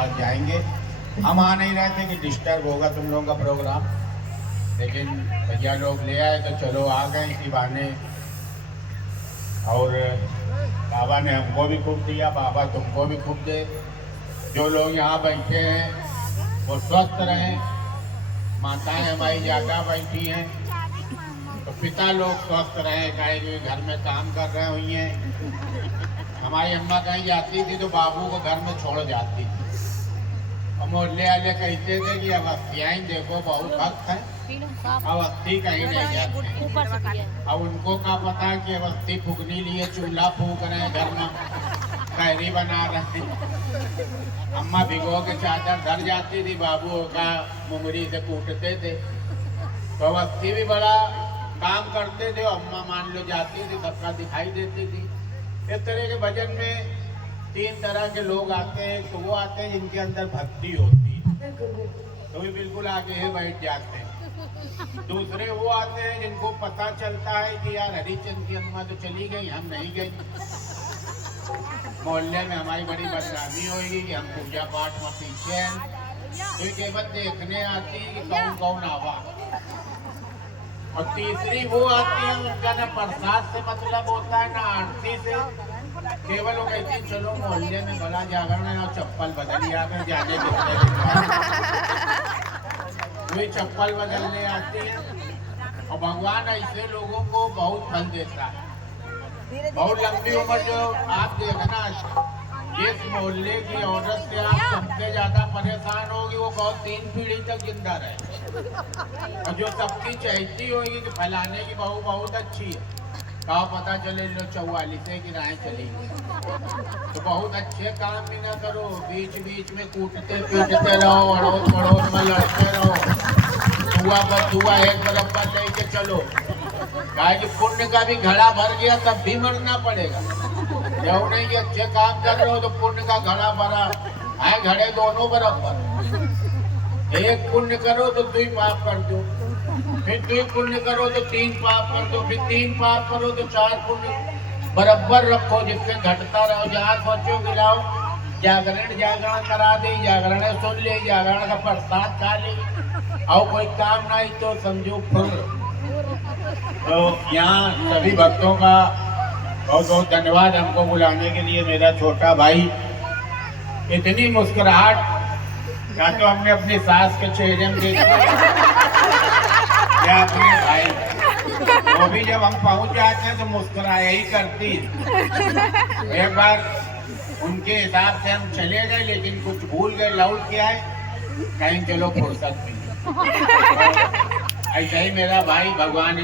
पास जाएंगे। हम आ नहीं रहे थे कि डिस्टर्ब होगा तुम लोगों का प्रोग्राम, लेकिन भैया लोग ले आए तो चलो आ गए इसी बहाने। और बाबा ने हमको भी खूब दिया, बाबा तुमको भी खूब दे। जो लोग यहाँ बैठे हैं वो स्वस्थ रहें, माताएं हमारी ज़्यादा बैठी हैं तो पिता लोग स्वस्थ रहें, कहीं जो घर में काम कर रहे हुई हैं। हमारी अम्मा कहीं जाती थी तो बाबू को घर में छोड़ जाती थी। और मोहल्ले वाले कहते थे कि अवस्थियाँ देखो बहुत भक्त है, अवस्थी कहीं नहीं जाते। अब उनको क्या पता कि अवस्थी फूकने लिए चूल्हा फूक रहे हैं, घर में कैरी बना रहे हैं। अम्मा भिगो के चादर धर जाती थी, बाबू का मुंगरी से कूटते थे। तो अवस्थी भी बड़ा काम करते थे, अम्मा मान लो जाती थी, सबका दिखाई देती थी। इस तरह के भजन में 3 तरह के लोग आते हैं। तो वो आते हैं जिनके अंदर भक्ति होती है, तो भी बिल्कुल आगे ही बैठ जाते हैं। दूसरे वो आते हैं जिनको पता चलता है कि यार हरिचंद की अम्मा तो चली गई, हम नहीं गए, मोहल्ले में हमारी बड़ी बदनामी होगी कि हम पूजा पाठ में पीछे हैं। तो केवल देखने आती है कि कौन कौन आवा। और तीसरी वो आती है उनका ना प्रसाद से मतलब होता है ना आरती से, केवल वो कहती है चलो मोहल्ले में बड़ा जागरण है और चप्पल बदल आकर जाने देते वही चप्पल बदलने आती है। और भगवान ऐसे लोगों को बहुत फल देता है। बहुत लंबी उम्र जो आप देखना, जिस मोहल्ले की औरत से आप सबसे ज्यादा परेशान होगी वो बहुत 3 पीढ़ी तक जिंदा रहे। और जो सबकी चाहती होगी कि फैलाने की बहू बहुत अच्छी है, कहा पता चले लो 44 की राहें चली गई। तो बहुत अच्छे काम भी ना करो, बीच बीच में कूटते पीटते रहो, अड़ोस पड़ोस में लड़ते रहो, दुआ पर दुआ एक बराबर लेके चलो। कहा कि पुण्य का भी घड़ा भर गया तब भी मरना पड़ेगा। जब नहीं अच्छे काम कर रहे हो तो पुण्य का घड़ा भरा है, घड़े दोनों बराबर। एक पुण्य करो तो 2 पाप कर दो, फिर 2 पुण्य करो तो 3 पाप कर दो, फिर 3 पाप करो तो 4 पुण्य बराबर रखो, जिससे घटता रहो। जहाँ सोचो गिलाओ जागरण करा दे, जागरण सुन ले, जागरण का प्रसाद खा ले, और कोई काम नहीं तो समझो फुर। तो यहाँ सभी भक्तों का बहुत बहुत धन्यवाद हमको बुलाने के लिए। मेरा छोटा भाई इतनी मुस्कुराहट या तो हमने अपनी सास के चेहरे में देखी या अपने भाई, वो भी जब हम पहुंच जाते हैं तो मुस्कुराया ही करती। एक बार उनके हिसाब से हम चले गए, लेकिन कुछ भूल गए, लौट के आए, कहीं चलो फुर्सत नहीं। ऐसा ही मेरा भाई भगवान